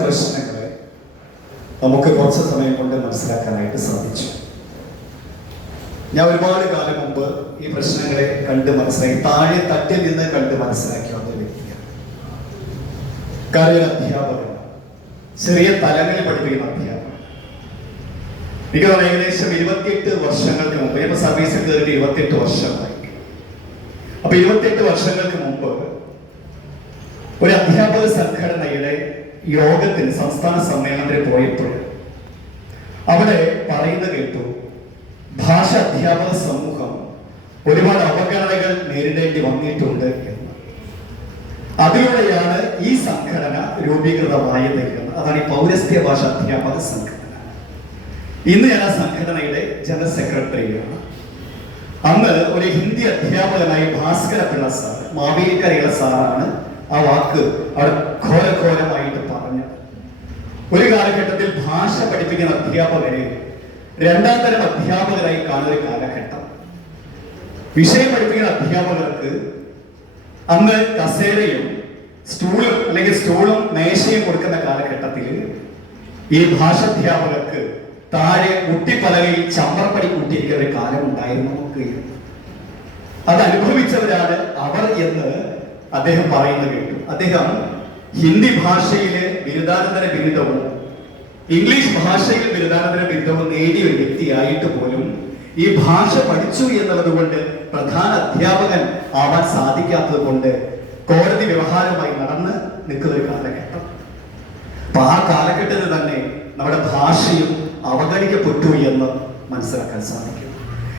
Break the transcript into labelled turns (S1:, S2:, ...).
S1: പ്രശ്നങ്ങളെ നമുക്ക് കുറച്ച് സമയം കൊണ്ട് മനസ്സിലാക്കാനായിട്ട് സാധിച്ചു. ഞാൻ ഒരുപാട് കാലം മുമ്പ് ഈ പ്രശ്നങ്ങളെ കണ്ട് മനസ്സിലാക്കി താഴെ തട്ടിൽ നിന്ന് കണ്ട് മനസ്സിലാക്കിയ ഒരു വ്യക്തിയാണ്. കാര്യം അധ്യാപകൻ. ചെറിയ തലങ്ങളിൽ പഠിപ്പിക്കുന്ന അധ്യാപകൻ. എനിക്ക് പറയാം ഏകദേശം ഇരുപത്തിയെട്ട് വർഷങ്ങൾക്ക് മുമ്പ് ഇപ്പൊ സർവീസിൽ കയറിയിട്ട് ഇരുപത്തിയെട്ട് വർഷമായി. അപ്പൊ ഇരുപത്തിയെട്ട് വർഷങ്ങൾക്ക് മുമ്പ് ഒരു അധ്യാപക സംഘടനയുടെ യോഗത്തിന് സംസ്ഥാന സമ്മേളനത്തിൽ പോയപ്പോൾ അവിടെ പറയുന്ന കേട്ടു ഭാഷ അധ്യാപക സമൂഹം ഒരുപാട് അപകടങ്ങൾ നേരിടേണ്ടി വന്നിട്ടുണ്ട് എന്ന്. അതിലൂടെയാണ് ഈ സംഘടന രൂപീകൃതമായത് എന്ന്. അതാണ് ഈ പൗരസ്ത്യ ഭാഷ അധ്യാപക സംഘടന. ഇന്ന് ഞാൻ ആ സംഘടനയുടെ ജനറൽ സെക്രട്ടറിയാണ്. അന്ന് ഒരു ഹിന്ദി അധ്യാപകനായി ഭാസ്കര പിള്ള സാർ മാവേലിക്കരയുള്ള സാറാണ് ആ വാക്ക് അവിടെ ഘോരഘോരമായിട്ട് ഒരു കാലഘട്ടത്തിൽ ഭാഷ പഠിപ്പിക്കുന്ന അധ്യാപകരെ രണ്ടാം തരം അധ്യാപകരായി കാണുന്ന ഒരു കാലഘട്ടം. വിഷയം പഠിപ്പിക്കുന്ന അധ്യാപകർക്ക് അന്ന് കസേരയും സ്റ്റൂളും അല്ലെങ്കിൽ സ്റ്റൂളും മേശയും കൊടുക്കുന്ന കാലഘട്ടത്തിൽ ഈ ഭാഷാധ്യാപകർക്ക് താഴെ കുട്ടിപ്പലകയിൽ ചമ്മർപ്പടി കൂട്ടിയിരിക്കുന്ന ഒരു കാലം ഉണ്ടായിരുന്നു നമുക്ക്. അത് അനുഭവിച്ചവരാണ് അവർ എന്ന് അദ്ദേഹം പറയുന്നത് കേട്ടു. അദ്ദേഹം ഹിന്ദി ഭാഷയിലെ ബിരുദാനന്തര ബിരുദവും ഇംഗ്ലീഷ് ഭാഷയിൽ ബിരുദാനന്തര ബിരുദവും നേടിയ ഒരു വ്യക്തിയായിട്ട് പോലും ഈ ഭാഷ പഠിച്ചു എന്നുള്ളത് കൊണ്ട് പ്രധാന അധ്യാപകൻ ആവാൻ സാധിക്കാത്തത് കൊണ്ട് കോടതി വ്യവഹാരമായി നടന്ന് നിൽക്കുന്ന ഒരു കാലഘട്ടം. അപ്പൊ ആ കാലഘട്ടത്തിൽ തന്നെ നമ്മുടെ ഭാഷയും അവഗണിക്കപ്പെട്ടു എന്ന് മനസ്സിലാക്കാൻ സാധിക്കും.